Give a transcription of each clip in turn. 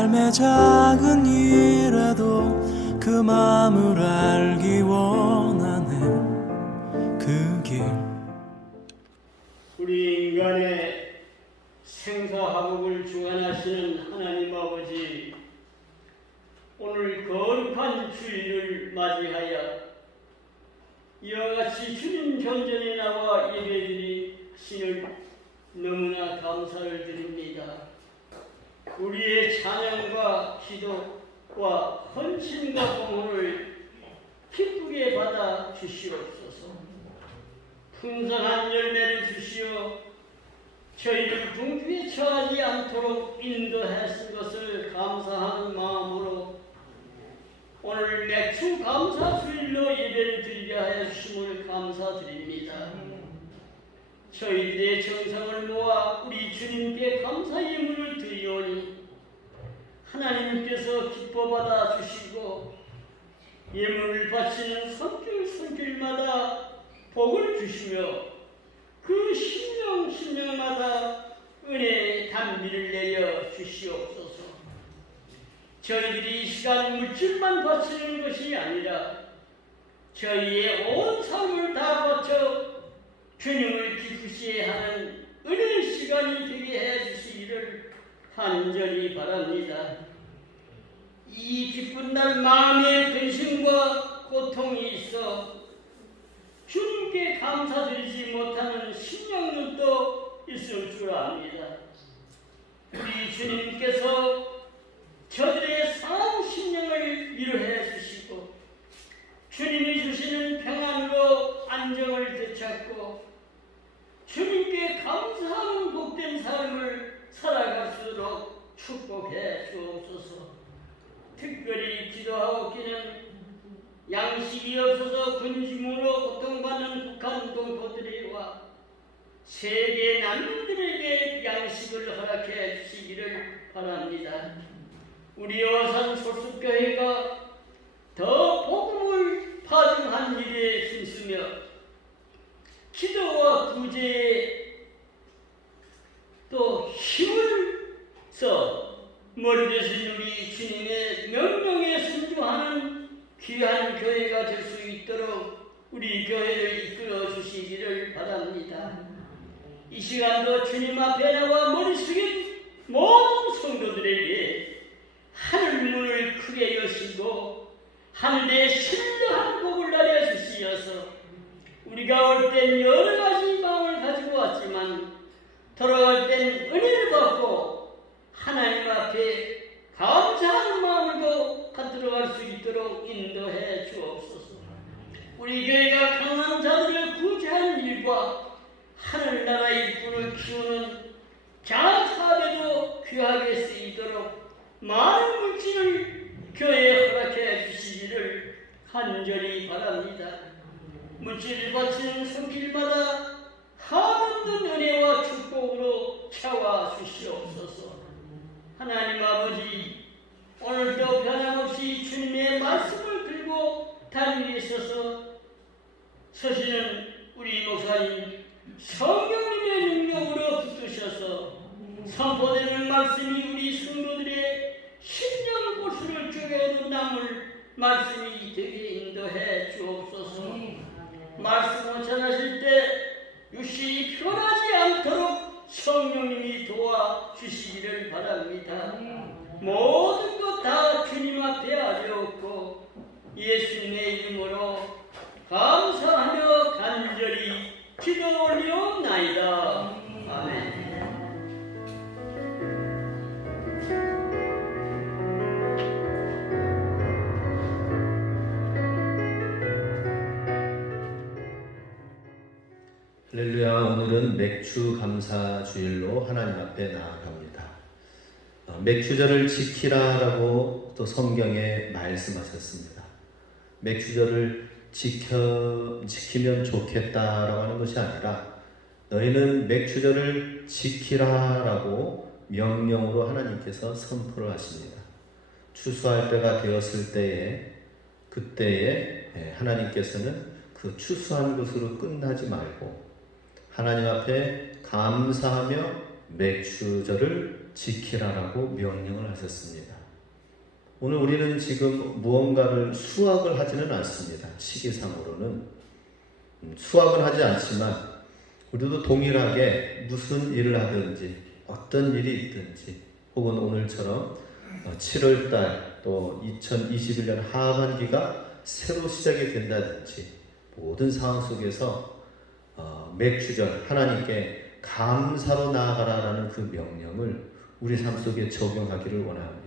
삶의 작은 일에도 그 마음을 알기 원하네. 그 길 우리 인간의 생사화복을 주관하시는 하나님 아버지, 오늘 거룩한 주일을 맞이하여 이와 같이 주님 견전에 나와 예배드리시는 너무나 감사를 드립니다. 우리의 찬양과 기도와 헌신과 공헌을 기쁘게 받아 주시옵소서. 풍성한 열매를 주시어 저희를 궁중에 처하지 않도록 인도하신 것을 감사하는 마음으로 오늘 맥주 감사주일로 예배를 드리게 하여 주심을 감사드립니다. 저희들의 정성을 모아 우리 주님께 감사 예물을 드리오니 하나님께서 기뻐받아 주시고 예물을 바치는 손길마다 복을 주시며 그 심령마다 은혜의 단비를 내려 주시옵소서. 저희들이 이 시간 물질만 바치는 것이 아니라 저희의 온 삶을 다 바쳐 주님을 기쁘시게 하는 은혜의 시간이 되게 해 주시기를 간절히 바랍니다. 이 기쁜 날 마음에 근심과 고통이 있어 주님께 감사드리지 못하는 심령도 있을 줄 압니다. 우리 주님께서 저들의 상한 심령을 위로해 주시고 주님이 주시는 평안으로 안정을 되찾고 주님께 감사하는 복된 삶을 살아갈수록 축복해 주옵소서. 특별히 기도하옵기는 양식이 없어서 군침으로 고통받는 북한 동포들과 세계 난민들에게 양식을 허락해 주시기를 바랍니다. 우리 어산 소습교회가 더 복음을 파송한 일에 힘쓰며 기도와 구제에 또 힘을 써 머리 대신 우리 주님의 명령에 순종하는 귀한 교회가 될 수 있도록 우리 교회를 이끌어 주시기를 바랍니다. 이 시간도 주님 앞에 나와 머리 숙인 모든 성도들에게 하늘 문을 크게 여시고 하늘에 신령한 복을 내려 주시어서 우리가 올 땐 여러 가지 마음을 가지고 왔지만 돌아갈 땐 은혜를 받고 하나님 앞에 감사하는 마음으로 들어갈 수 있도록 인도해 주옵소서. 우리 교회가 강한 자들을 구제하는 일과 하늘나라의 불을 키우는 자사배도 귀하게 쓰이도록 많은 물질을 교회에 허락해 주시기를 간절히 바랍니다. 물질을 바치는 손길마다 한없는 은혜와 축복으로 채워 주시옵소서. 하나님 아버지, 오늘도 변함없이 주님의 말씀을 들고 다니에 있어서 서시는 우리 목사님 성령님의 능력으로 붙드셔서 선포되는 말씀이 우리 성도들의 심령 고수를 쪼개어 남을 말씀이 되게 인도해 주옵소서. 말씀을 전하실 때 육신이 변하지 않도록 성령님이 도와주시기를 바랍니다. 모든 것 다 주님 앞에 아뢰옵고 예수님의 이름으로 감사하며 간절히 기도 올리옵나이다. 아멘. 할렐루야. 오늘은 맥주 감사 주일로 하나님 앞에 나아갑니다. 맥주절을 지키라라고 또 성경에 말씀하셨습니다. 맥주절을 지키면 좋겠다라고 하는 것이 아니라 너희는 맥주절을 지키라라고 명령으로 하나님께서 선포를 하십니다. 추수할 때가 되었을 때에 그때에 하나님께서는 그 추수한 것으로 끝나지 말고 하나님 앞에 감사하며 맥주절을 지키라라고 명령을 하셨습니다. 오늘 우리는 지금 무언가를 수확을 하지는 않습니다. 시기상으로는 수확은 하지 않지만 우리도 동일하게 무슨 일을 하든지 어떤 일이 있든지 혹은 오늘처럼 7월달 또 2021년 하반기가 새로 시작이 된다든지 모든 상황 속에서 맥주절 하나님께 감사로 나아가라라는 그 명령을 우리 삶 속에 적용하기를 원합니다.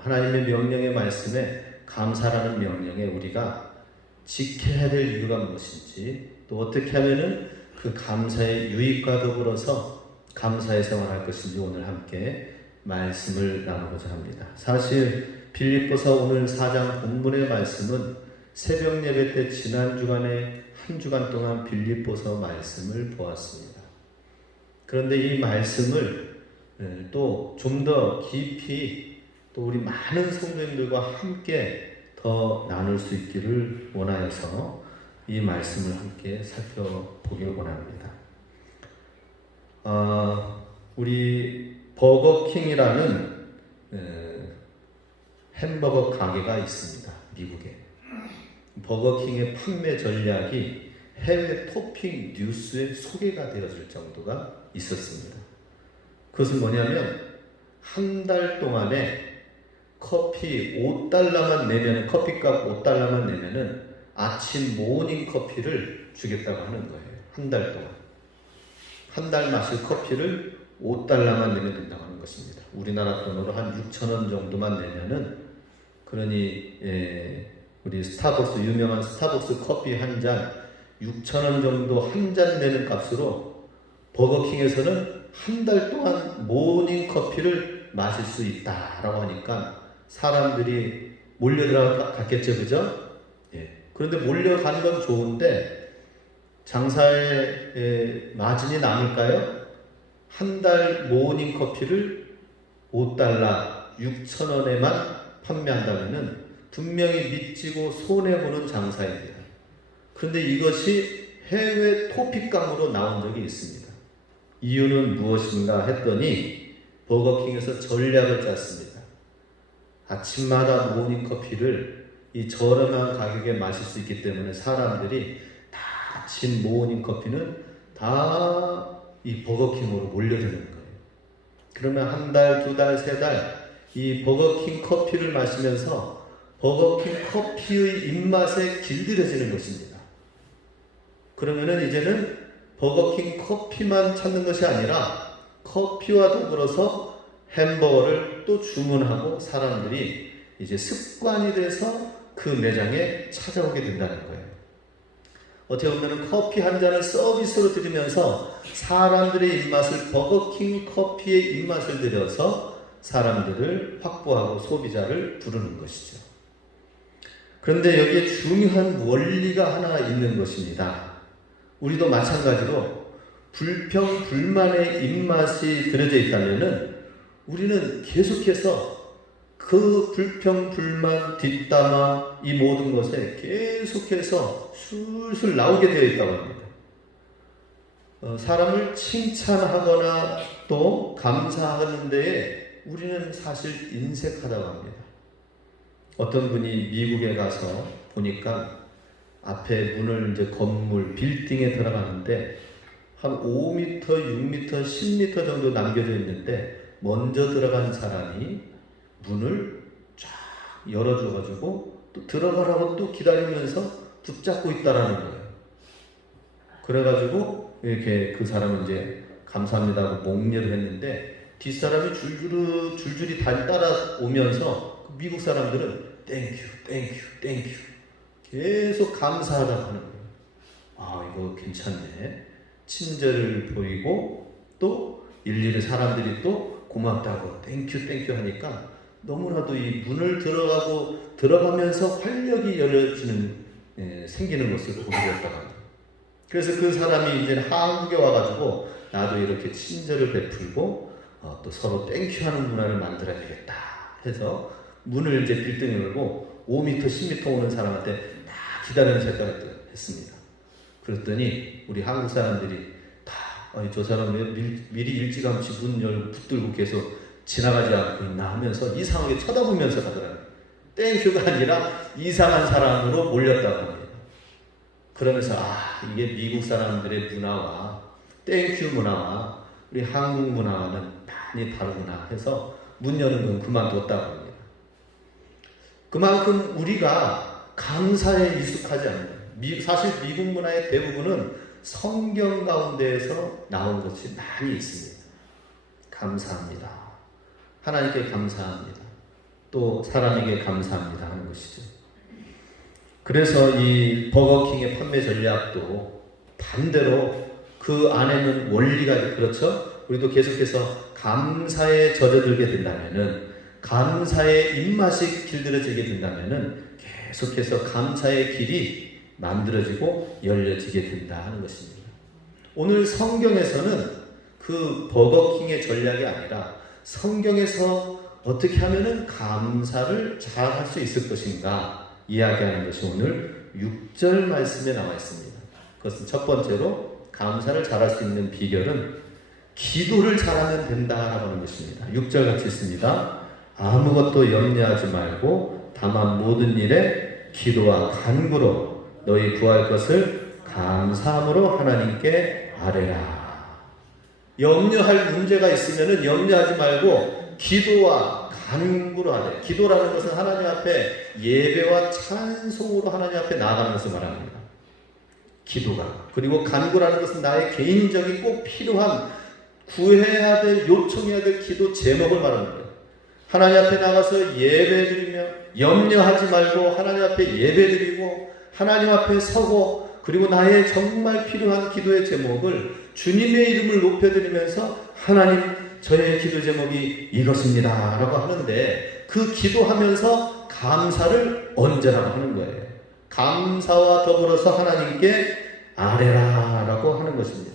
하나님의 명령의 말씀에 감사라는 명령에 우리가 지켜야 될 이유가 무엇인지 또 어떻게 하면은 그 감사의 유익과 더불어서 감사의 생활할 것인지 오늘 함께 말씀을 나누고자 합니다. 사실 빌립보서 오늘 4장 본문의 말씀은 새벽 예배 때 지난 주간에 한 주간 동안 빌립보서 말씀을 보았습니다. 그런데 이 말씀을 또 좀 더 깊이 또 우리 많은 성도님들과 함께 더 나눌 수 있기를 원하여서 이 말씀을 함께 살펴보길 원합니다. 우리 버거킹이라는 햄버거 가게가 있습니다. 미국에. 버거킹의 판매 전략이 해외 토핑 뉴스에 소개가 되어질 정도가 있었습니다. 그것은 뭐냐면 한 달 동안에 커피 5달러만 내면 커피값 5달러만 내면은 아침 모닝 커피를 주겠다고 하는 거예요. 한 달 동안. 한 달 마실 커피를 5달러만 내면 된다고 하는 것입니다. 우리나라 돈으로 한 6,000원 정도만 내면은 그러니 우리 스타벅스 유명한 스타벅스 커피 한 잔 6,000원 정도 한 잔 내는 값으로 버거킹에서는 한 달 동안 모닝 커피를 마실 수 있다라고 하니까 사람들이 몰려들어갔겠죠, 그죠? 예. 그런데 몰려가는 건 좋은데 장사에 마진이 남을까요? 한 달 모닝 커피를 5달러, 6,000원에만 판매한다면은 분명히 미치고 손해보는 장사입니다. 그런데 이것이 해외 토픽감으로 나온 적이 있습니다. 이유는 무엇인가 했더니 버거킹에서 전략을 짰습니다. 아침마다 모닝커피를 이 저렴한 가격에 마실 수 있기 때문에 사람들이 다 아침 모닝커피는 다 이 버거킹으로 몰려드는 거예요. 그러면 한 달, 두 달, 세 달 이 버거킹 커피를 마시면서 버거킹 커피의 입맛에 길들여지는 것입니다. 그러면은 이제는 버거킹 커피만 찾는 것이 아니라 커피와 더불어서 햄버거를 또 주문하고 사람들이 이제 습관이 돼서 그 매장에 찾아오게 된다는 거예요. 어떻게 보면 커피 한 잔을 서비스로 드리면서 사람들의 입맛을 버거킹 커피의 입맛을 들여서 사람들을 확보하고 소비자를 부르는 것이죠. 그런데 여기에 중요한 원리가 하나 있는 것입니다. 우리도 마찬가지로 불평, 불만의 입맛이 들여져 있다면은 우리는 계속해서 그 불평, 불만, 뒷담화 이 모든 것에 계속해서 술술 나오게 되어 있다고 합니다. 사람을 칭찬하거나 또 감사하는 데에 우리는 사실 인색하다고 합니다. 어떤 분이 미국에 가서 보니까 앞에 문을 이제 건물, 빌딩에 들어가는데 한 5m, 6m, 10m 정도 남겨져 있는데 먼저 들어간 사람이 문을 쫙 열어줘가지고 또 들어가라고 또 기다리면서 붙잡고 있다라는 거예요. 그래가지고 이렇게 그 사람은 이제 감사합니다 하고 목례를 했는데 뒷사람이 줄줄이 따라오면서 그 미국 사람들은 땡큐, 땡큐, 땡큐 계속 감사하다고 하는 거예요. 아, 이거 괜찮네. 친절을 보이고 또 일일이 사람들이 또 고맙다고 땡큐, 땡큐 하니까 너무나도 이 문을 들어가면서 활력이 생기는 것을 보게 되었다고 합니다. 그래서 그 사람이 이제 한국에 와가지고 나도 이렇게 친절을 베풀고 또 서로 땡큐하는 문화를 만들어야 되겠다 해서 문을 이제 빌딩에 열고 5m, 10m 오는 사람한테 다 기다리는 생각을 했습니다. 그랬더니 우리 한국 사람들이 다 아니, 저 사람 왜 미리 일찌감치 문 열고 붙들고 계속 지나가지 않고 있나 하면서 이상하게 쳐다보면서 가더라고요. 땡큐가 아니라 이상한 사람으로 몰렸다고 합니다. 그러면서 이게 미국 사람들의 문화와 땡큐 문화와 우리 한국 문화와는 많이 다르구나 해서 문 여는 건 그만뒀다고 합니다. 그만큼 우리가 감사에 익숙하지 않는, 사실 미국 문화의 대부분은 성경 가운데에서 나온 것이 많이 있습니다. 감사합니다. 하나님께 감사합니다. 또 사람에게 감사합니다 하는 것이죠. 그래서 이 버거킹의 판매 전략도 반대로 그 안에는 원리가, 그렇죠? 우리도 계속해서 감사에 젖어들게 된다면은, 감사의 입맛이 길들여지게 된다면은 계속해서 감사의 길이 만들어지고 열려지게 된다 하는 것입니다. 오늘 성경에서는 그 버거킹의 전략이 아니라 성경에서 어떻게 하면은 감사를 잘 할 수 있을 것인가 이야기하는 것이 오늘 6절 말씀에 나와 있습니다. 그것은 첫 번째로 감사를 잘할 수 있는 비결은 기도를 잘하면 된다라고 하는 것입니다. 6절 같이 있습니다. 아무것도 염려하지 말고 다만 모든 일에 기도와 간구로 너희 구할 것을 감사함으로 하나님께 아뢰라. 염려할 문제가 있으면 염려하지 말고 기도와 간구로 하래. 기도라는 것은 하나님 앞에 예배와 찬송으로 하나님 앞에 나아가는 것을 말합니다. 기도가. 그리고 간구라는 것은 나의 개인적인 꼭 필요한 구해야 될, 요청해야 될 기도 제목을 말합니다. 하나님 앞에 나가서 예배드리며 염려하지 말고 하나님 앞에 예배드리고 하나님 앞에 서고, 그리고 나의 정말 필요한 기도의 제목을 주님의 이름을 높여드리면서 하나님, 저의 기도 제목이 이것입니다 라고 하는데, 그 기도하면서 감사를 얹으라고 하는 거예요. 감사와 더불어서 하나님께 아뢰라 라고 하는 것입니다.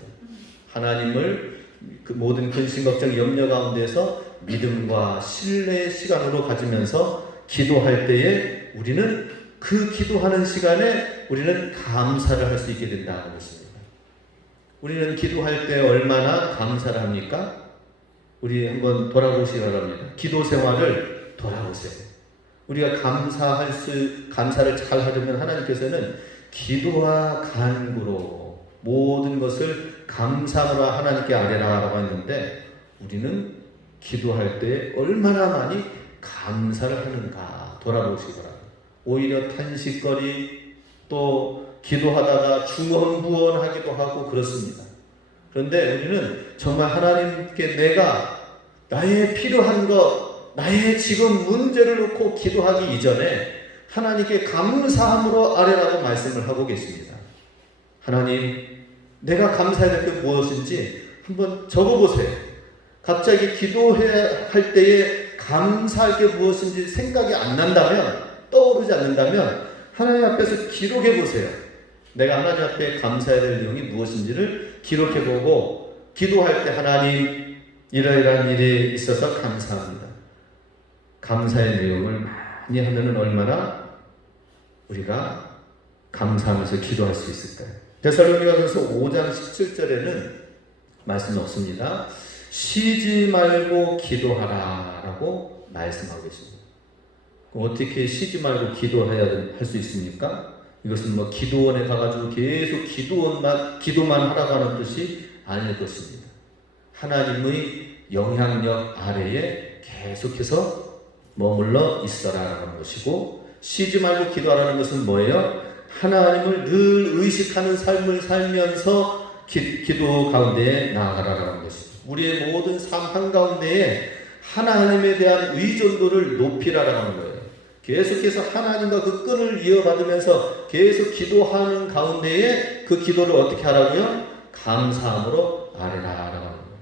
하나님을 그 모든 근심, 걱정, 염려 가운데서 믿음과 신뢰의 시간으로 가지면서 기도할 때에 우리는 그 기도하는 시간에 우리는 감사를 할 수 있게 된다는 것입니다. 우리는 기도할 때 얼마나 감사를 합니까? 우리 한번 돌아보시기 바랍니다. 기도 생활을 돌아보세요. 우리가 감사를 잘 하려면 하나님께서는 기도와 간구로 모든 것을 감사로 하나님께 아뢰라라고 했는데, 우리는 기도할 때 얼마나 많이 감사를 하는가 돌아보시기 바랍니다. 오히려 탄식거리, 또 기도하다가 중언부언하기도 하고 그렇습니다. 그런데 우리는 정말 하나님께 내가 나의 필요한 것, 나의 지금 문제를 놓고 기도하기 이전에 하나님께 감사함으로 아뢰라고 말씀을 하고 계십니다. 하나님, 내가 감사해야 될 게 무엇인지 한번 적어보세요. 갑자기 기도해야 할 때에 감사할 게 무엇인지 생각이 안 난다면, 떠오르지 않는다면 하나님 앞에서 기록해 보세요. 내가 하나님 앞에 감사해야 될 내용이 무엇인지를 기록해 보고, 기도할 때 하나님, 이러이러한 일이 있어서 감사합니다. 감사의 내용을 많이 하면 얼마나 우리가 감사하면서 기도할 수 있을까요? 데살로니가전서 5장 17절에는 말씀 없습니다. 쉬지 말고 기도하라 라고 말씀하고 계십니다. 어떻게 쉬지 말고 기도해야 할 수 있습니까? 이것은 기도원에 가가지고 계속 기도만 하라고 하는 뜻이 아닐 것입니다. 하나님의 영향력 아래에 계속해서 머물러 있어라라는 것이고, 쉬지 말고 기도하라는 것은 뭐예요? 하나님을 늘 의식하는 삶을 살면서 기도 가운데에 나아가라는 것입니다. 우리의 모든 삶 한가운데에 하나님에 대한 의존도를 높이라라는 거예요. 계속해서 하나님과 그 끈을 이어받으면서 계속 기도하는 가운데에 그 기도를 어떻게 하라고요? 감사함으로 아뢰라라고 하는 거예요.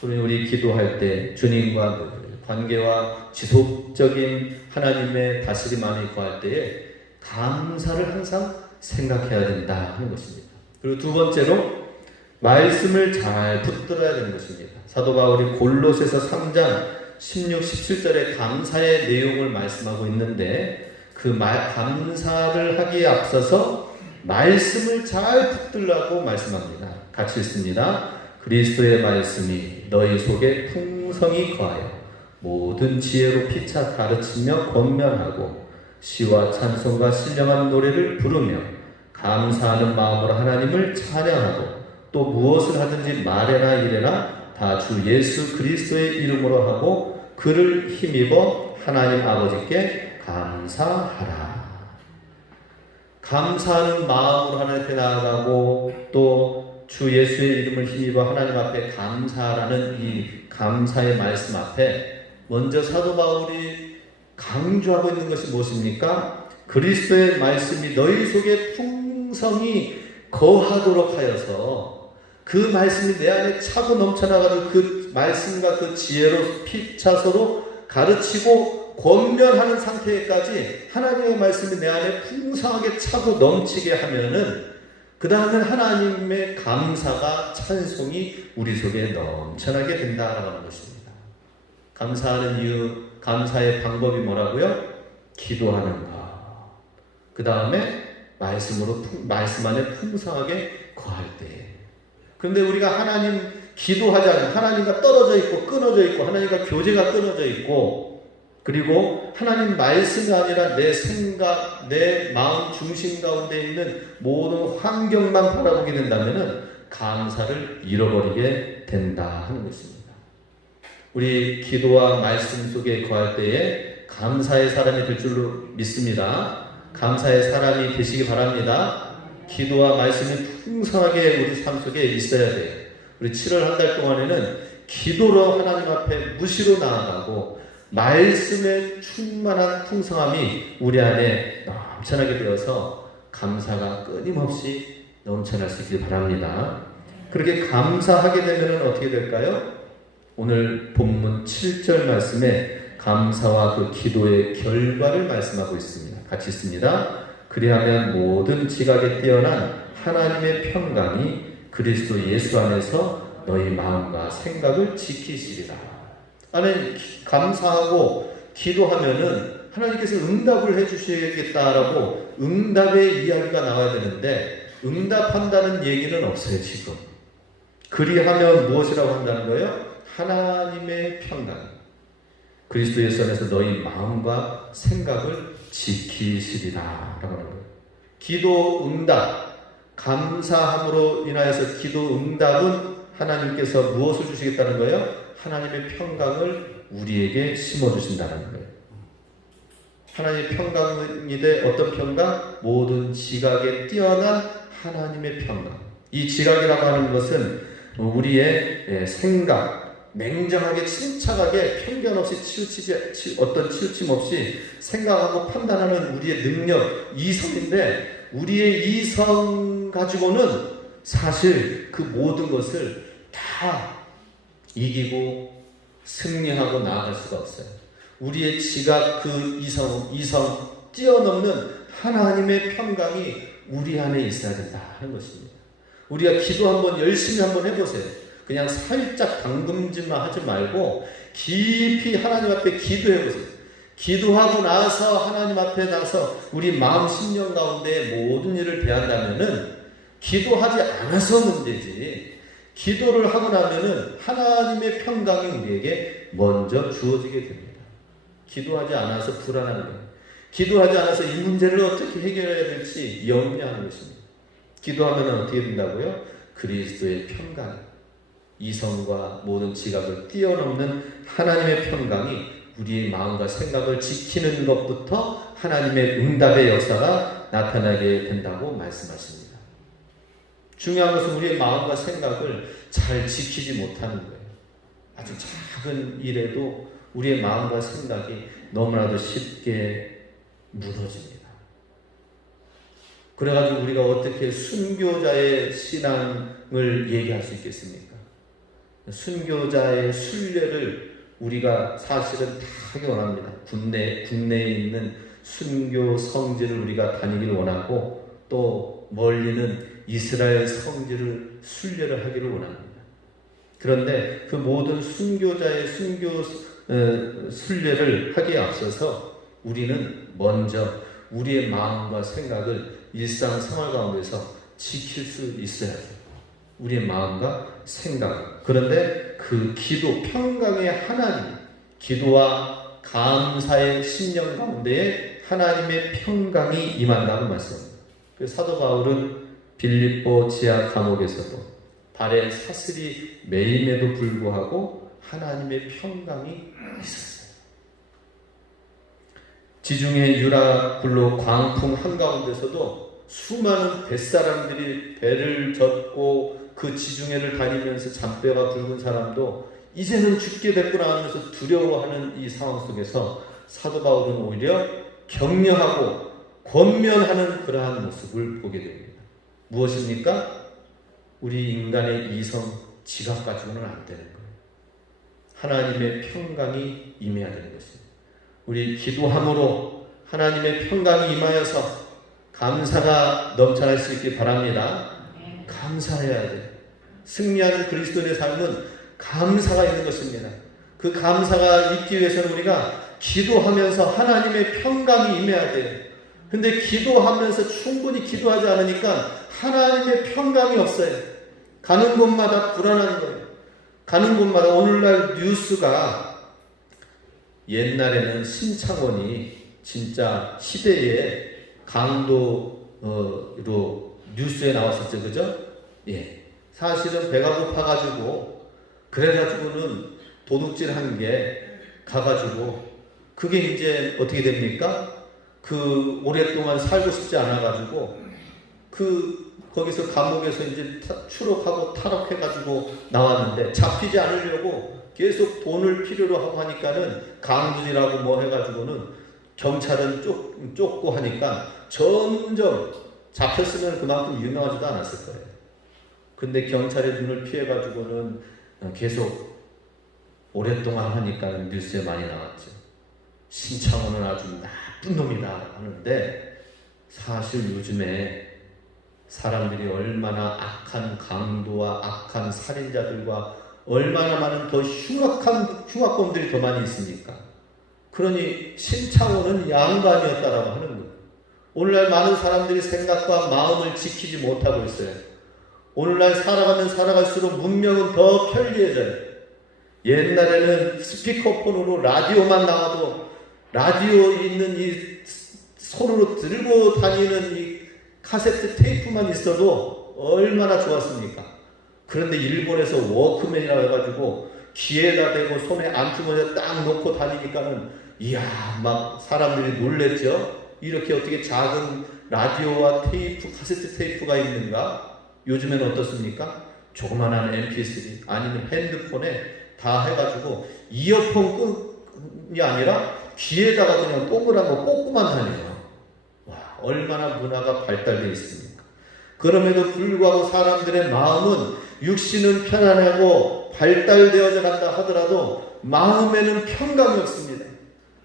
그러면 우리 기도할 때 주님과 관계와 지속적인 하나님의 다스림 안에 거할 때에 감사를 항상 생각해야 된다 하는 것입니다. 그리고 두 번째로 말씀을 잘 붙들어야 되는 것입니다. 사도 바울이 골로새서 3장 16, 17절에 감사의 내용을 말씀하고 있는데, 그 감사를 하기에 앞서서 말씀을 잘 붙들라고 말씀합니다. 같이 읽습니다. 그리스도의 말씀이 너희 속에 풍성히 거하여 모든 지혜로 피차 가르치며 권면하고 시와 찬송과 신령한 노래를 부르며 감사하는 마음으로 하나님을 찬양하고 또 무엇을 하든지 말해나 이래나 다 주 예수 그리스도의 이름으로 하고 그를 힘입어 하나님 아버지께 감사하라. 감사하는 마음으로 하나님 앞에 나아가고 또 주 예수의 이름을 힘입어 하나님 앞에 감사하라는 이 감사의 말씀 앞에 먼저 사도 바울이 강조하고 있는 것이 무엇입니까? 그리스도의 말씀이 너희 속에 풍성히 거하도록 하여서 그 말씀이 내 안에 차고 넘쳐나가는 그 말씀과 그 지혜로 피차서로 가르치고 권면하는 상태까지 하나님의 말씀이 내 안에 풍성하게 차고 넘치게 하면은 그 다음엔 하나님의 감사가 찬송이 우리 속에 넘쳐나게 된다라는 것입니다. 감사하는 이유, 감사의 방법이 뭐라고요? 기도하는 것. 그 다음에 말씀 안에 풍성하게 거할 때. 그런데 우리가 하나님 기도하지 않으면 하나님과 떨어져 있고 끊어져 있고 하나님과 교제가 끊어져 있고 그리고 하나님 말씀이 아니라 내 생각, 내 마음 중심 가운데 있는 모든 환경만 바라보게 된다면 감사를 잃어버리게 된다 하는 것입니다. 우리 기도와 말씀 속에 거할 때에 감사의 사람이 될 줄로 믿습니다. 감사의 사람이 되시기 바랍니다. 기도와 말씀이 풍성하게 우리 삶 속에 있어야 돼요. 우리 7월 한 달 동안에는 기도로 하나님 앞에 무시로 나아가고 말씀의 충만한 풍성함이 우리 안에 넘쳐나게 되어서 감사가 끊임없이 넘쳐날 수 있길 바랍니다. 그렇게 감사하게 되면 어떻게 될까요? 오늘 본문 7절 말씀에 감사와 그 기도의 결과를 말씀하고 있습니다. 같이 있습니다. 그리하면 모든 지각에 뛰어난 하나님의 평강이 그리스도 예수 안에서 너희 마음과 생각을 지키시리라. 아니, 감사하고 기도하면은 하나님께서 응답을 해주시겠다라고 응답의 이야기가 나와야 되는데 응답한다는 얘기는 없어요, 지금. 그리하면 무엇이라고 한다는 거예요? 하나님의 평강. 그리스도 예수 안에서 너희 마음과 생각을 지키시리라 라고 하는 거예요. 기도 응답, 감사함으로 인하여서 기도 응답은 하나님께서 무엇을 주시겠다는 거예요? 하나님의 평강을 우리에게 심어주신다는 거예요. 하나님의 평강이 돼 어떤 평강? 모든 지각에 뛰어난 하나님의 평강. 이 지각이라고 하는 것은 우리의 생각, 냉정하게 침착하게 편견 없이 어떤 치우침 없이 생각하고 판단하는 우리의 능력, 이성인데 우리의 이성 가지고는 사실 그 모든 것을 다 이기고 승리하고 나아갈 수가 없어요. 우리의 지각 그 이성 뛰어넘는 하나님의 평강이 우리 안에 있어야 된다 하는 것입니다. 우리가 기도 한번 열심히 한번 해보세요. 그냥 살짝 담금질만 하지 말고 깊이 하나님 앞에 기도해보세요. 기도하고 나서 하나님 앞에 나서 우리 마음 심령 가운데 모든 일을 대한다면은 기도하지 않아서 문제지 기도를 하고 나면은 하나님의 평강이 우리에게 먼저 주어지게 됩니다. 기도하지 않아서 불안한 거예요. 기도하지 않아서 이 문제를 어떻게 해결해야 될지 염려하는 것입니다. 기도하면 어떻게 된다고요? 그리스도의 평강, 이성과 모든 지각을 뛰어넘는 하나님의 평강이 우리의 마음과 생각을 지키는 것부터 하나님의 응답의 역사가 나타나게 된다고 말씀하십니다. 중요한 것은 우리의 마음과 생각을 잘 지키지 못하는 거예요. 아주 작은 일에도 우리의 마음과 생각이 너무나도 쉽게 무너집니다. 그래가지고 우리가 어떻게 순교자의 신앙을 얘기할 수 있겠습니까? 순교자의 순례를 우리가 사실은 다 하기 원합니다. 국내에 있는 순교 성지를 우리가 다니기를 원하고 또 멀리는 이스라엘 성지를 순례를 하기를 원합니다. 그런데 그 모든 순교자의 순례를 하기에 앞서서 우리는 먼저 우리의 마음과 생각을 일상생활 가운데서 지킬 수 있어야 돼요. 우리의 마음과 생각. 그런데 그 기도, 평강의 하나님, 기도와 감사의 심령 가운데에 하나님의 평강이 임한다고 말씀합니다. 그래서 사도 바울은 빌립보 지하 감옥에서도 발에 사슬이 매임에도 불구하고 하나님의 평강이 있었어요. 지중해 유라굴로 광풍 한가운데서도 수많은 뱃사람들이 배를 젓고 그 지중해를 다니면서 잔뼈가 굵은 사람도 이제는 죽게 됐구나 하면서 두려워하는 이 상황 속에서 사도 바울은 오히려 격려하고 권면하는 그러한 모습을 보게 됩니다. 무엇입니까? 우리 인간의 이성, 지각 가지고는 안 되는 거예요. 하나님의 평강이 임해야 되는 것입니다. 우리 기도함으로 하나님의 평강이 임하여서 감사가 넘쳐날 수 있길 바랍니다. 감사해야 돼요. 승리하는 그리스도인의 삶은 감사가 있는 것입니다. 그 감사가 있기 위해서는 우리가 기도하면서 하나님의 평강이 임해야 돼요. 근데 기도하면서 충분히 기도하지 않으니까 하나님의 평강이 없어요. 가는 곳마다 불안한 거예요. 가는 곳마다 오늘날 뉴스가 옛날에는 신창원이 진짜 시대의 강도로 뉴스에 나왔었죠. 그죠? 예. 사실은 배가 고파가지고 그래가지고는 도둑질 한 게 가가지고 그게 이제 어떻게 됩니까? 그 오랫동안 살고 싶지 않아가지고 거기서 감옥에서 이제 추록하고 탈옥해가지고 나왔는데 잡히지 않으려고 계속 돈을 필요로 하고 하니까는 강도질하고 뭐 해가지고는 경찰은 쫓고 하니까 점점 잡혔으면 그만큼 유명하지도 않았을 거예요. 근데 경찰의 눈을 피해가지고는 계속 오랫동안 하니까 뉴스에 많이 나왔죠. 신창원은 아주 나쁜 놈이다 하는데 사실 요즘에 사람들이 얼마나 악한 강도와 악한 살인자들과 얼마나 많은 더 흉악한 흉악범들이 더 많이 있습니까? 그러니 신창원은 양반이었다라고 하는 거예요. 오늘날 많은 사람들이 생각과 마음을 지키지 못하고 있어요. 오늘날 살아가면 살아갈수록 문명은 더 편리해져요. 옛날에는 스피커폰으로 라디오만 나와도 라디오에 있는 이 손으로 들고 다니는 이 카세트 테이프만 있어도 얼마나 좋았습니까? 그런데 일본에서 워크맨이라고 해가지고 귀에다 대고 손에 안주머니에 딱 놓고 다니니까는 이야 막 사람들이 놀랬죠. 이렇게 어떻게 작은 라디오와 테이프, 카세트 테이프가 있는가? 요즘에는 어떻습니까? 조그만한 MP3 아니면 핸드폰에 다 해가지고 이어폰이 아니라 귀에다가 그냥 동그란 거 꽂고만 다녀요. 와, 얼마나 문화가 발달되어 있습니까? 그럼에도 불구하고 사람들의 마음은 육신은 편안하고 발달되어져 간다 하더라도 마음에는 평강이 없습니다.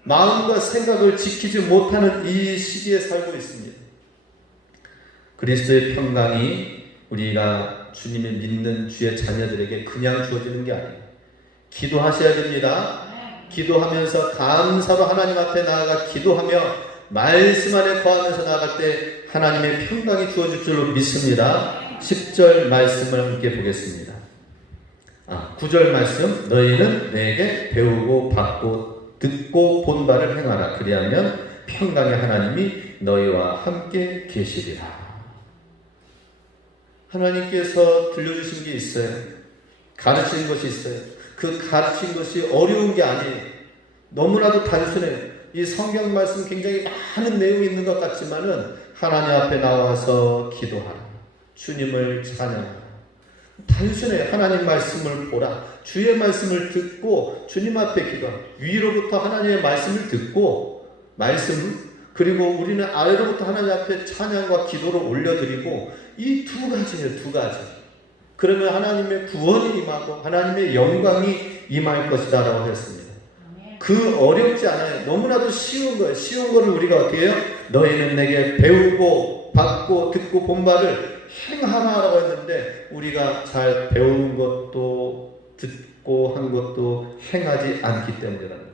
마음과 생각을 지키지 못하는 이 시기에 살고 있습니다. 그리스도의 평강이 우리가 주님을 믿는 주의 자녀들에게 그냥 주어지는 게 아니에요. 기도하셔야 됩니다. 기도하면서 감사로 하나님 앞에 나아가 기도하며 말씀 안에 거하면서 나아갈 때 하나님의 평강이 주어질 줄로 믿습니다. 10절 말씀을 함께 보겠습니다. 9절 말씀 너희는 내게 배우고 받고 듣고 본 바를 행하라. 그리하면 평강의 하나님이 너희와 함께 계시리라. 하나님께서 들려주신 게 있어요. 가르치는 것이 있어요. 그 가르친 것이 어려운 게 아니에요. 너무나도 단순해요. 이 성경 말씀 굉장히 많은 내용이 있는 것 같지만은 하나님 앞에 나와서 기도하라. 주님을 찬양하라. 단순해요. 하나님 말씀을 보라. 주의 말씀을 듣고 주님 앞에 기도하라. 위로부터 하나님의 말씀을 듣고 그리고 우리는 아래로부터 하나님 앞에 찬양과 기도를 올려드리고 이 두 가지예요. 두 가지. 그러면 하나님의 구원이 임하고 하나님의 영광이 임할 것이다 라고 했습니다. 그 어렵지 않아요. 너무나도 쉬운 거예요. 쉬운 거를 우리가 어떻게 해요? 너희는 내게 배우고 받고 듣고 본 바를 행하라라고 했는데 우리가 잘 배운 것도 듣고 한 것도 행하지 않기 때문이랍니다.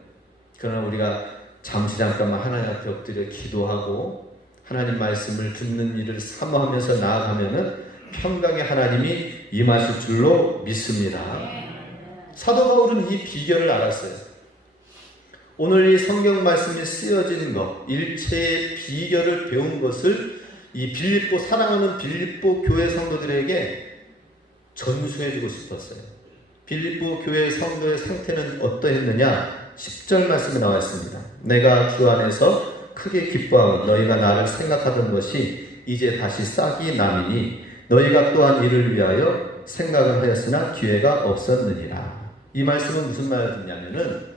그러나 우리가 잠시 잠깐만 하나님 앞에 엎드려 기도하고 하나님 말씀을 듣는 일을 사모하면서 나아가면은 평강의 하나님이 임하실 줄로 믿습니다. 사도 바울은 이 비결을 알았어요. 오늘 이 성경 말씀이 쓰여진 것, 일체의 비결을 배운 것을 이 빌립보, 사랑하는 빌립보 교회 성도들에게 전수해주고 싶었어요. 빌립보 교회 성도의 상태는 어떠했느냐? 10절 말씀에 나와 있습니다. 내가 주 안에서 크게 기뻐하고 너희가 나를 생각하던 것이 이제 다시 싹이 나미니 너희가 또한 이를 위하여 생각을 하였으나 기회가 없었느니라. 이 말씀은 무슨 말이냐면은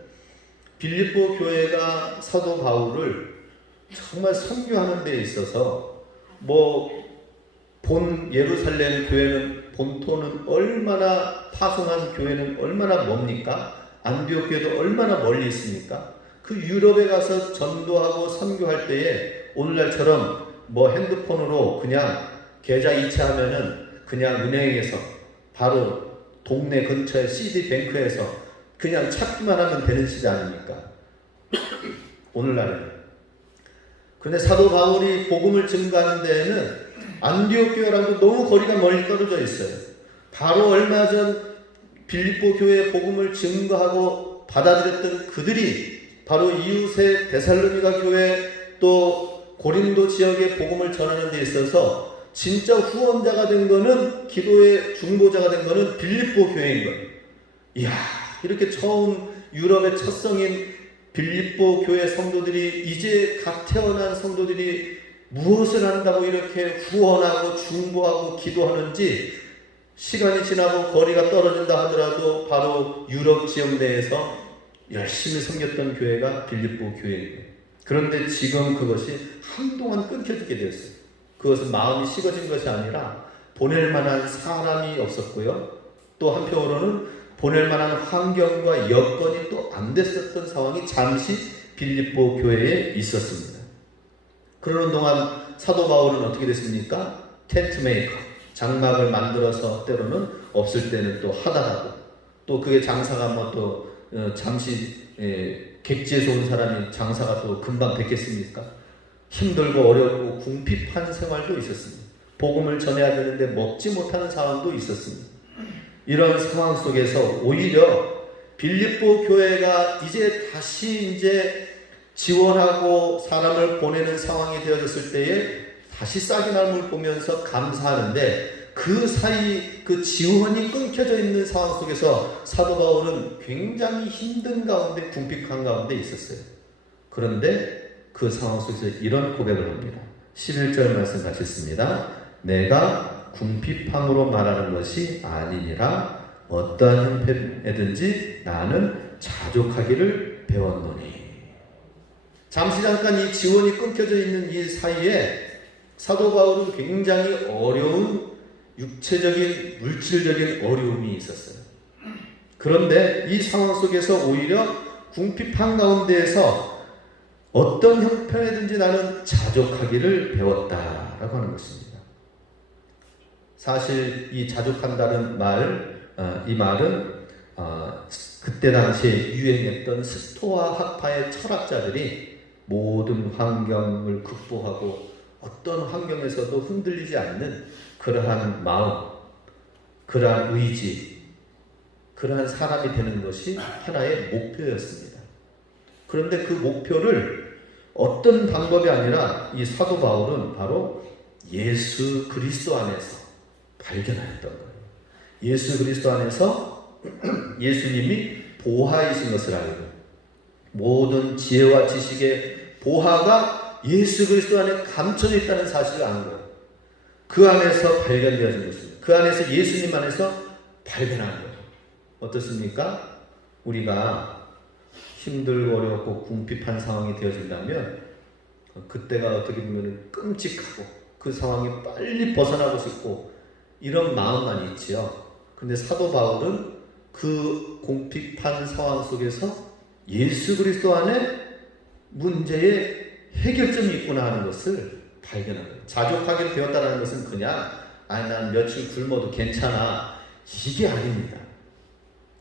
빌립보 교회가 사도 바울을 정말 선교하는 데 있어서 본 예루살렘 교회는 본토는 얼마나 파송한 교회는 얼마나 멉니까? 안디옥 교회도 얼마나 멀리 있습니까? 그 유럽에 가서 전도하고 선교할 때에 오늘날처럼 핸드폰으로 그냥 계좌 이체하면은 그냥 은행에서 바로 동네 근처에 CD뱅크에서 그냥 찾기만 하면 되는 시대 아닙니까? 오늘날에는. 그런데 사도 바울이 복음을 증거하는 데에는 안디옥 교회랑도 너무 거리가 멀리 떨어져 있어요. 바로 얼마 전 빌립보 교회의 복음을 증거하고 받아들였던 그들이 바로 이웃의 데살로니가 교회 또 고린도 지역의 복음을 전하는 데 있어서 진짜 후원자가 된 거는, 기도의 중보자가 된 거는 빌립보 교회인 거예요. 이야, 이렇게 처음 유럽의 첫 성인 빌립보 교회 성도들이, 이제 갓 태어난 성도들이 무엇을 한다고 이렇게 후원하고 중보하고 기도하는지, 시간이 지나고 거리가 떨어진다 하더라도 바로 유럽 지역 내에서 열심히 섬겼던 교회가 빌립보 교회예요. 그런데 지금 그것이 한동안 끊겨지게 되었어요. 그것은 마음이 식어진 것이 아니라 보낼 만한 사람이 없었고요. 또 한편으로는 보낼 만한 환경과 여건이 또 안 됐었던 상황이 잠시 빌립보 교회에 있었습니다. 그러는 동안 사도 바울은 어떻게 됐습니까? 텐트 메이커, 장막을 만들어서 때로는 없을 때는 또 하다하고, 또 그게 장사가 잠시 객지에서 온 사람이 장사가 또 금방 됐겠습니까? 힘들고 어렵고 궁핍한 생활도 있었습니다. 복음을 전해야 되는데 먹지 못하는 상황도 있었습니다. 이런 상황 속에서 오히려 빌립보 교회가 다시 지원하고 사람을 보내는 상황이 되어졌을 때에 다시 싹이 남을 보면서 감사하는데, 그 사이 그 지원이 끊겨져 있는 상황 속에서 사도 바울은 굉장히 힘든 가운데, 궁핍한 가운데 있었어요. 그런데 그 상황 속에서 이런 고백을 합니다. 11절 말씀 같이 읽습니다. 내가 궁핍함으로 말하는 것이 아니니라. 어떠한 형편에든지 나는 자족하기를 배웠노니. 잠시 잠깐 이 지원이 끊겨져 있는 이 사이에 사도 바울은 굉장히 어려운 육체적인, 물질적인 어려움이 있었어요. 그런데 이 상황 속에서 오히려 궁핍한 가운데에서 어떤 형편에든지 나는 자족하기를 배웠다라고 하는 것입니다. 사실 이 자족한다는 이 말은 그때 당시에 유행했던 스토아 학파의 철학자들이 모든 환경을 극복하고 어떤 환경에서도 흔들리지 않는 그러한 마음, 그러한 의지, 그러한 사람이 되는 것이 하나의 목표였습니다. 그런데 그 목표를 어떤 방법이 아니라 이 사도 바울은 바로 예수 그리스도 안에서 발견하였던 거예요. 예수 그리스도 안에서 예수님이 보화이신 것을 알고, 모든 지혜와 지식의 보화가 예수 그리스도 안에 감춰져 있다는 사실을 안 거예요. 그 안에서 발견되어진 것입니다. 그 안에서 예수님 안에서 발견한 거예요. 어떻습니까? 우리가 힘들고 어렵고 궁핍한 상황이 되어진다면 그때가 어떻게 보면 끔찍하고 그 상황이 빨리 벗어나고 싶고 이런 마음만 있지요. 근데 사도 바울은 그 궁핍한 상황 속에서 예수 그리스도 안에 문제의 해결점이 있구나 하는 것을 발견한 거예요. 자족하기를 배웠다는 것은 그냥 난 며칠 굶어도 괜찮아, 이게 아닙니다.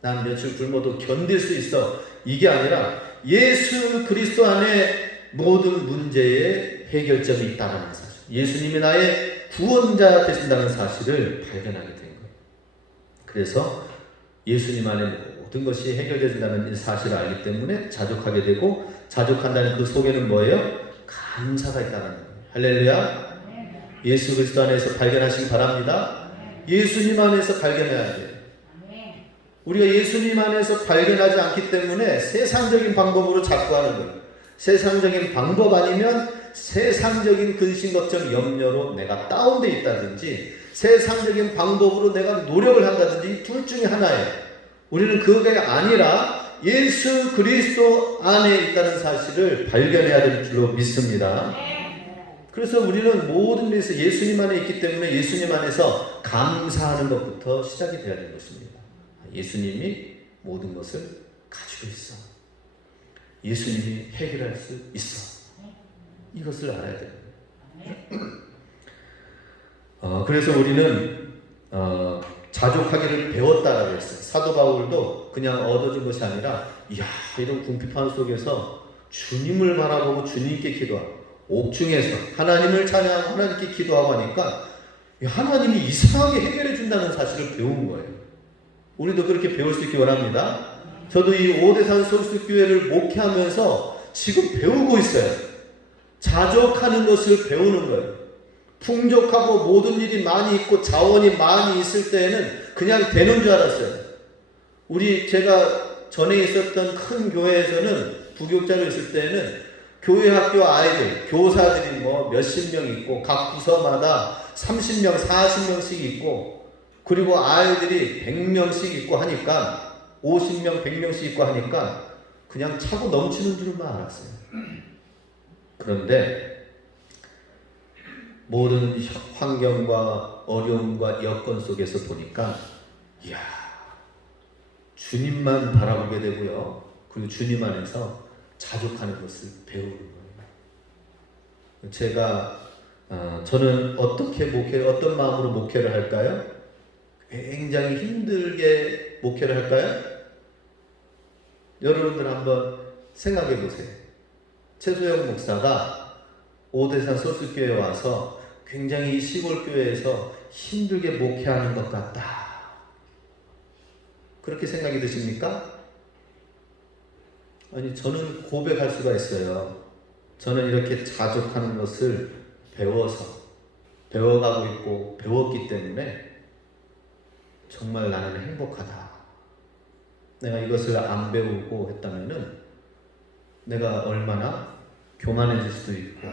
난 며칠 굶어도 견딜 수 있어, 이게 아니라 예수 그리스도 안에 모든 문제의 해결점이 있다는 사실, 예수님이 나의 구원자 되신다는 사실을 발견하게 된 거예요. 그래서 예수님 안에 모든 것이 해결되신다는 이 사실을 알기 때문에 자족하게 되고, 자족한다는 그 속에는 뭐예요? 감사가 있다는 거예요. 할렐루야. 예수 그리스도 안에서 발견하시기 바랍니다. 예수님 안에서 발견해야 돼요. 우리가 예수님 안에서 발견하지 않기 때문에 세상적인 방법으로 자꾸 하는 거예요. 세상적인 방법 아니면 세상적인 근심, 걱정, 염려로 내가 다운되어 있다든지, 세상적인 방법으로 내가 노력을 한다든지, 둘 중에 하나예요. 우리는 그게 아니라 예수 그리스도 안에 있다는 사실을 발견해야 될 줄로 믿습니다. 그래서 우리는 모든 일에서 예수님 안에 있기 때문에 예수님 안에서 감사하는 것부터 시작이 되어야 되는 것입니다. 예수님이 모든 것을 가지고 있어. 예수님이 해결할 수 있어. 이것을 알아야 됩니다. 그래서 우리는 자족하기를 배웠다라고 했어요. 사도 바울도 그냥 얻어진 것이 아니라, 이야, 이런 궁핍한 속에서 주님을 바라보고 주님께 기도하고, 옥중에서 하나님을 찬양하고 하나님께 기도하고 하니까 하나님이 이상하게 해결해 준다는 사실을 배운 거예요. 우리도 그렇게 배울 수 있기 원합니다. 저도 이 오대산 솔수교회를 목회하면서 지금 배우고 있어요. 자족하는 것을 배우는 거예요. 풍족하고 모든 일이 많이 있고 자원이 많이 있을 때에는 그냥 되는 줄 알았어요. 제가 전에 있었던 큰 교회에서는, 부교육자로 있을 때에는 교회 학교 아이들, 교사들이 뭐 몇십 명 있고, 각 부서마다 30명, 40명씩 있고, 그리고 아이들이 100명씩 있고 하니까, 50명, 100명씩 있고 하니까 그냥 차고 넘치는 줄만 알았어요. 그런데 모든 환경과 어려움과 여건 속에서 보니까, 이야, 주님만 바라보게 되고요. 그리고 주님 안에서 자족하는 것을 배우는 거예요. 저는 어떤 마음으로 목회를 할까요? 굉장히 힘들게 목회를 할까요? 여러분들 한번 생각해 보세요. 최소영 목사가 오대산 소수교회에 와서 굉장히 시골교회에서 힘들게 목회하는 것 같다. 그렇게 생각이 드십니까? 아니, 저는 고백할 수가 있어요. 저는 이렇게 자족하는 것을 배워가고 있고 배웠기 때문에 정말 나는 행복하다. 내가 이것을 안 배우고 했다면은 내가 얼마나 교만해질 수도 있고,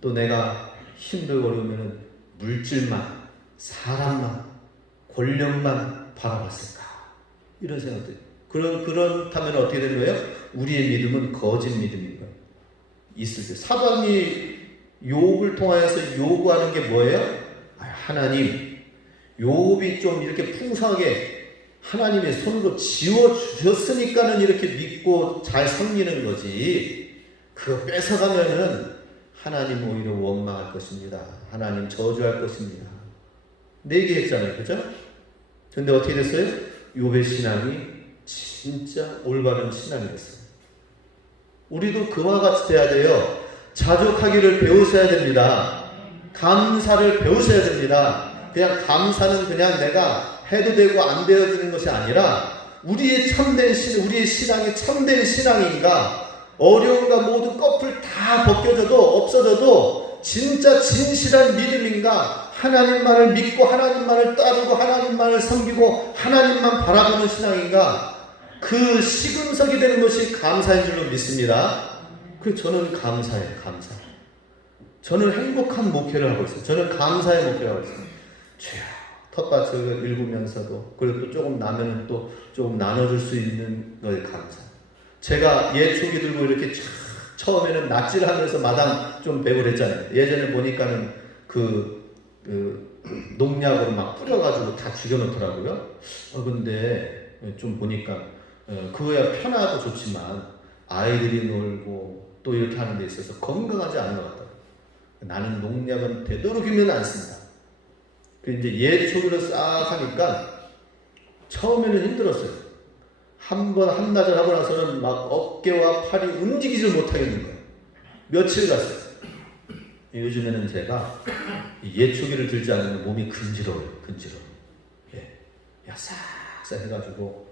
또 내가 힘들고 어려우면은 물질만, 사람만, 권력만 바라봤을까, 이런 생각들. 그렇다면 어떻게 되는 거예요? 우리의 믿음은 거짓 믿음인 거예요. 있을 때 사단이 욥을 통하여서 요구하는 게 뭐예요? 하나님, 욥이 좀 이렇게 풍성하게 하나님의 손으로 지워주셨으니까는 이렇게 믿고 잘 섬기는 거지, 그거 뺏어가면은 하나님 오히려 원망할 것입니다. 하나님 저주할 것입니다. 4개 했잖아요. 그죠? 근데 어떻게 됐어요? 욥의 신앙이 진짜 올바른 신앙이 됐어요. 우리도 그와 같이 돼야 돼요. 자족하기를 배우셔야 됩니다. 감사를 배우셔야 됩니다. 그냥 감사는 그냥 내가 해도 되고 안 되어지는 것이 아니라, 우리의 신앙이 참된 신앙인가, 어려움과 모든 꺼풀 다 벗겨져도 없어져도 진짜 진실한 믿음인가, 하나님만을 믿고 하나님만을 따르고 하나님만을 섬기고 하나님만 바라보는 신앙인가, 그 시금석이 되는 것이 감사인 줄로 믿습니다. 그래서 저는 감사해요. 감사. 저는 행복한 목회를 하고 있어요. 저는 감사의 목회를 하고 있어요. 주여, 텃밭을 일구면서도, 그리고 또 조금 나면은 또 조금 나눠줄 수 있는 거에 감사. 제가 예초기 들고 이렇게 처음에는 낯질하면서 마당 좀 배우를 했잖아요. 예전에 보니까는 농약으로 막 뿌려가지고 다 죽여놓더라고요. 근데 좀 보니까 그거야 편하고 좋지만 아이들이 놀고 또 이렇게 하는 데 있어서 건강하지 않은 것 같더라고요. 나는 농약은 되도록이면 안 씁니다. 이제 예초기로 싹 하니까 처음에는 힘들었어요. 한 번 한나절 하고 나서는 막 어깨와 팔이 움직이질 못하겠는 거예요. 며칠 갔어요. 요즘에는 제가 예초기를 들지 않으면 몸이 근지러워요. 예. 야싹싹 해가지고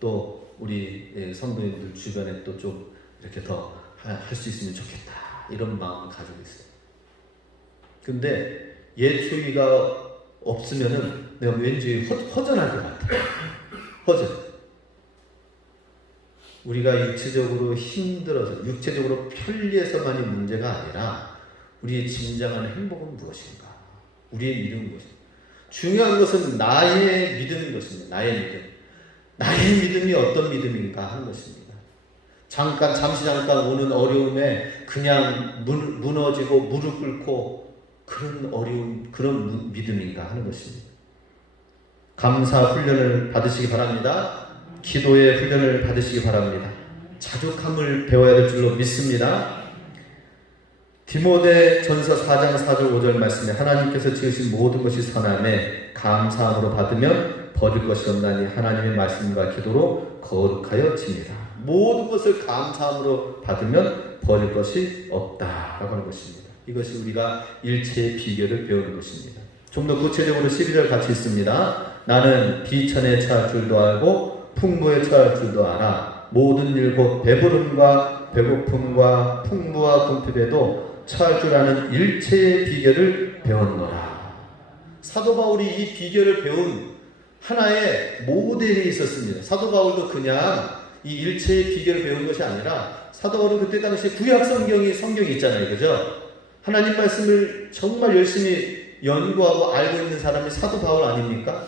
또 우리 성도님들 주변에 또 좀 이렇게 더 할 수 있으면 좋겠다. 이런 마음을 가지고 있어요. 근데 예초기가 없으면은 내가 왠지 허전할 것 같아요. 허전. 우리가 육체적으로 힘들어서 육체적으로 편리해서만이 문제가 아니라 우리의 진정한 행복은 무엇인가? 우리의 믿음은 무엇인가? 중요한 것은 나의 믿음인 것입니다. 나의 믿음. 나의 믿음이 어떤 믿음인가 하는 것입니다. 잠시 오는 어려움에 그냥 무너지고 무릎 꿇고 그런 어려움, 그런 믿음인가 하는 것입니다. 감사 훈련을 받으시기 바랍니다. 기도의 훈련을 받으시기 바랍니다. 자족함을 배워야 될 줄로 믿습니다. 디모데전서 4장 4절 5절 말씀에 하나님께서 지으신 모든 것이 선함에 감사함으로 받으면 버릴 것이 없나니 하나님의 말씀과 기도로 거룩하여 집니다. 모든 것을 감사함으로 받으면 버릴 것이 없다라고 하는 것입니다. 이것이 우리가 일체의 비결을 배우는 것입니다. 좀 더 구체적으로 12절 같이 있습니다. 나는 비천에 처할 줄도 알고 풍부에 처할 줄도 알아. 모든 일 곧 배부름과 배고픔과 풍부와 궁핍에도 처할 줄 아는 일체의 비결을 배웠노라. 사도 바울이 이 비결을 배운 하나의 모델이 있었습니다. 사도 바울도 그냥 이 일체의 비결을 배운 것이 아니라 사도 바울은 그때 당시에 구약 성경이 있잖아요. 그죠? 하나님 말씀을 정말 열심히 연구하고 알고 있는 사람이 사도 바울 아닙니까?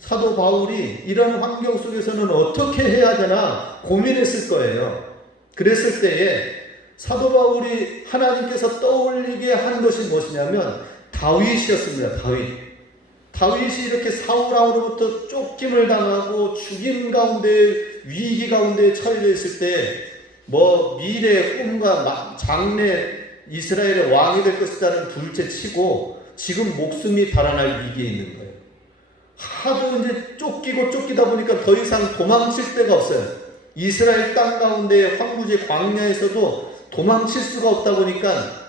사도 바울이 이런 환경 속에서는 어떻게 해야 되나 고민했을 거예요. 그랬을 때에 사도 바울이 하나님께서 떠올리게 한 것이 무엇이냐면 다윗이었습니다. 다윗이 이렇게 사울왕으로부터 쫓김을 당하고 죽임 가운데 위기 가운데 처해져 있을 때 미래의 꿈과 장래 이스라엘의 왕이 될 것이라는 둘째 치고 지금 목숨이 달아날 위기에 있는 거예요. 하도 이제 쫓기다 보니까 더 이상 도망칠 데가 없어요. 이스라엘 땅 가운데 황무지 광야에서도 도망칠 수가 없다 보니까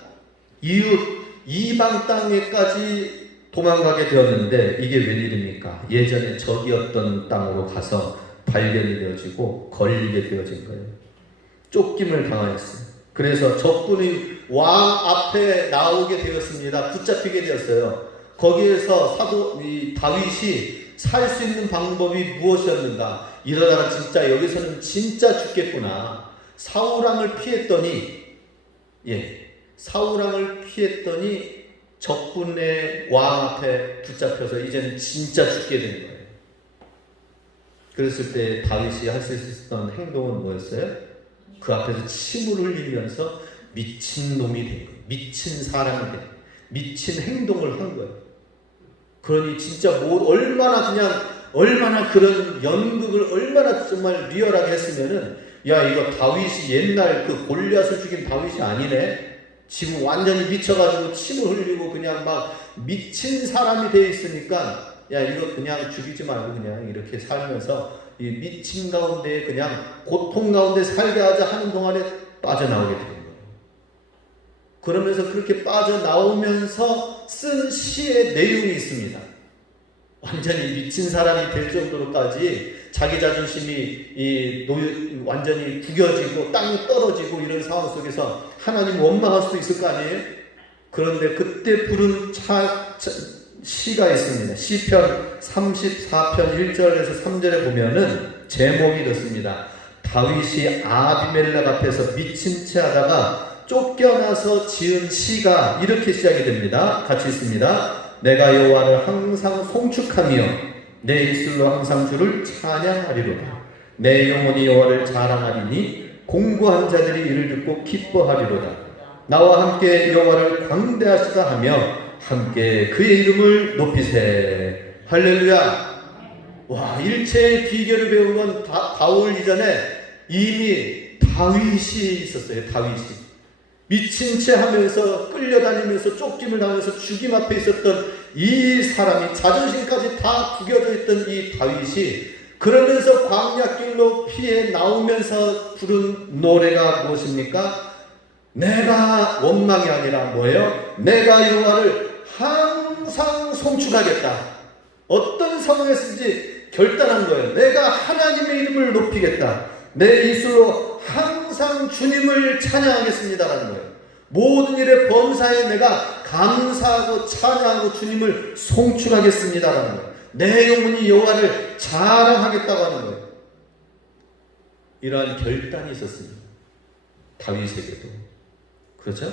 이방 땅에까지 도망가게 되었는데 이게 웬일입니까? 예전에 적이었던 땅으로 가서 발견이 되어지고 걸리게 되어진 거예요. 쫓김을 당하였어요. 그래서 적군이 왕 앞에 나오게 되었습니다. 붙잡히게 되었어요. 거기에서 다윗이 살 수 있는 방법이 무엇이었는가? 이러다가 진짜 여기서는 진짜 죽겠구나. 사울왕을 피했더니 적군의 왕 앞에 붙잡혀서 이제는 진짜 죽게 된 거예요. 그랬을 때 다윗이 할 수 있었던 행동은 뭐였어요? 그 앞에서 침을 흘리면서 미친 놈이 된 거예요. 미친 사람이 된 거예요. 미친 행동을 한 거예요. 그러니 진짜 얼마나 그런 연극을 얼마나 정말 리얼하게 했으면은 이거 다윗이 옛날 그 골리앗을 죽인 다윗이 아니네. 지금 완전히 미쳐가지고 침을 흘리고 그냥 막 미친 사람이 돼 있으니까 이거 그냥 죽이지 말고 그냥 이렇게 살면서 이 미친 가운데 그냥 고통 가운데 살게 하자 하는 동안에 빠져나오게 되는 거예요. 그러면서 그렇게 빠져나오면서 쓴 시의 내용이 있습니다. 완전히 미친 사람이 될 정도로까지 자기 자존심이 완전히 구겨지고 땅이 떨어지고 이런 상황 속에서 하나님 원망할 수도 있을 거 아니에요? 그런데 그때 부른 시가 있습니다. 시편 34편 1절에서 3절에 보면은 제목이 이렇습니다. 다윗이 아비멜렉 앞에서 미친 채 하다가 쫓겨나서 지은 시가 이렇게 시작이 됩니다. 같이 있습니다. 내가 여호와를 항상 송축하며 내 입술로 항상 주를 찬양하리로다. 내 영혼이 여호와를 자랑하리니 공고한 자들이 이를 듣고 기뻐하리로다. 나와 함께 여호와를 광대하시다 하며 함께 그의 이름을 높이세. 할렐루야. 일체의 비결을 배운 건 바울 이전에 이미 다윗이 있었어요. 다윗이 미친 채 하면서 끌려다니면서 쫓김을 당하면서 죽임 앞에 있었던 이 사람이 자존심까지 다 구겨져 있던 이 다윗이 그러면서 광야길로 피해 나오면서 부른 노래가 무엇입니까? 내가 원망이 아니라 뭐예요? 내가 여호와를 항상 송축하겠다. 어떤 상황에서든지 결단한 거예요. 내가 하나님의 이름을 높이겠다. 내 입술로 항상 주님을 찬양하겠습니다라는 거예요. 모든 일에 범사에 내가 감사하고 찬양하고 주님을 송축하겠습니다라는 거예요. 내 영혼이 여호와를 자랑하겠다고 하는 거예요. 이러한 결단이 있었습니다. 다윗에게도 그렇죠?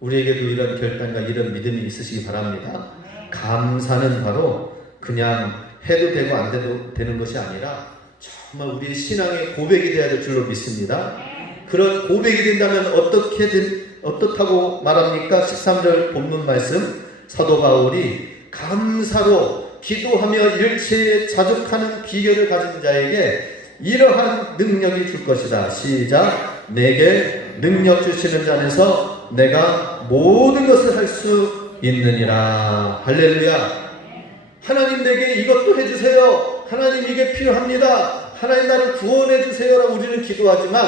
우리에게도 이런 결단과 이런 믿음이 있으시기 바랍니다. 감사는 바로 그냥 해도 되고 안 돼도 되는 것이 아니라 정말 우리의 신앙의 고백이 되어야 될 줄로 믿습니다. 그런 고백이 된다면 어떻다고 말합니까? 13절 본문 말씀, 사도 바울이 감사로 기도하며 일체에 자족하는 비결을 가진 자에게 이러한 능력이 줄 것이다. 시작. 내게 능력 주시는 자 안에서 내가 모든 것을 할 수 있느니라. 할렐루야. 하나님 내게 이것도 해주세요. 하나님 이게 필요합니다. 하나님 나를 구원해 주세요라고 우리는 기도하지만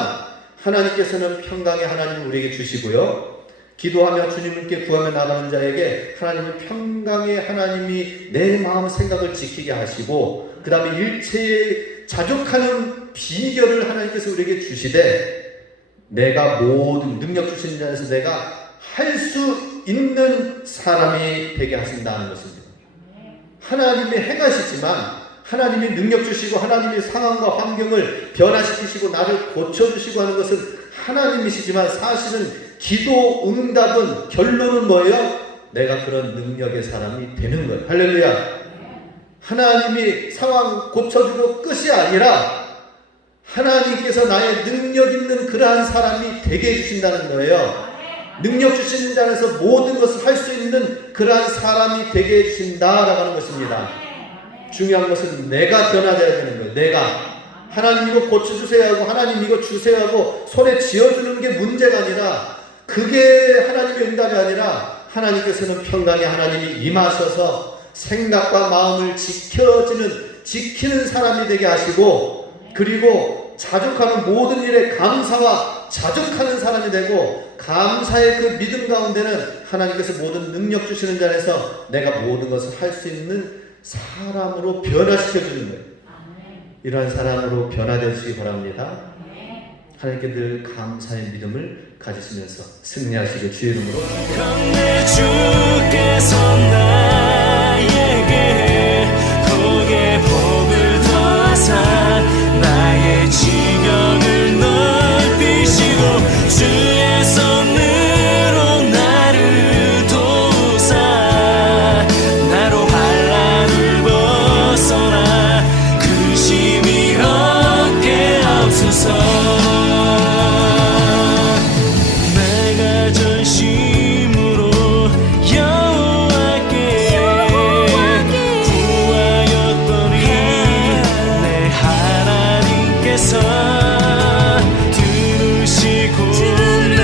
하나님께서는 평강의 하나님을 우리에게 주시고요. 기도하며 주님께 구하며 나가는 자에게 하나님은 평강의 하나님이 내 마음 생각을 지키게 하시고 그 다음에 일체에 자족하는 비결을 하나님께서 우리에게 주시되 내가 모든 능력 주시는 자에서 내가 할 수 있는 사람이 되게 하신다는 것입니다. 하나님이 행하시지만 하나님이 능력 주시고 하나님이 상황과 환경을 변화시키시고 나를 고쳐주시고 하는 것은 하나님이시지만 사실은 기도 응답은 결론은 뭐예요? 내가 그런 능력의 사람이 되는 거예요. 할렐루야. 하나님이 상황 고쳐주고 끝이 아니라 하나님께서 나의 능력 있는 그러한 사람이 되게 해주신다는 거예요. 능력 주시는 자에서 모든 것을 할 수 있는 그러한 사람이 되게 해주신다라고 하는 것입니다. 중요한 것은 내가 변화되어야 되는 거예요. 내가 하나님 이거 고쳐주세요 하고 하나님 이거 주세요 하고 손에 쥐어주는 게 문제가 아니라 그게 하나님의 응답이 아니라 하나님께서는 평강의 하나님이 임하셔서 생각과 마음을 지키는 사람이 되게 하시고 그리고 자족하는 모든 일에 감사와 자족하는 사람이 되고 감사의 그 믿음 가운데는 하나님께서 모든 능력 주시는 자에서 내가 모든 것을 할 수 있는 사람으로 변화시켜주는 거예요. 이러한 사람으로 변화되시기 바랍니다. 하나님께 늘 감사의 믿음을 가지시면서 승리하시길 주의 이름으로 건네 주께서 나에게 복의 복을 더하사 나의 지경을 넓히시고 주의 손으로 나를 도우사 나로 환난을 벗어나 근심이 없게 하옵소서. 내가 전심으로 여호와께 구하였더니 내 하나님께서 들으시고 내